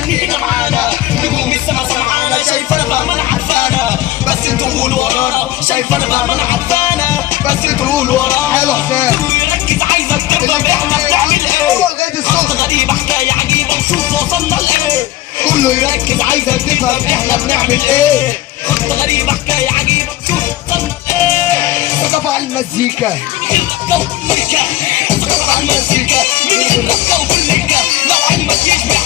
اللي هنا معانا نجوم السما سمعانا، شايف انا بقى ما انا عارفانا بس انتوا قولوا ورانا، شايف انا بقى ما انا عارفانا بس انتوا قولوا ورانا. حلو حسين ركز عايزك تفهم احنا بنعمل ايه، لغايه الصوت غريبة حكاية عجيبة وشوف وصلنا لايه. كله يركز عايزك تفهم احنا بنعمل ايه. خطة غريبة حكاية عجيبة وشوف وصلنا لايه. ثقافة على المزيكا من الركة وكليكا، ثقافة على المزيكا من الركة وكليكا، لو علمك يشبه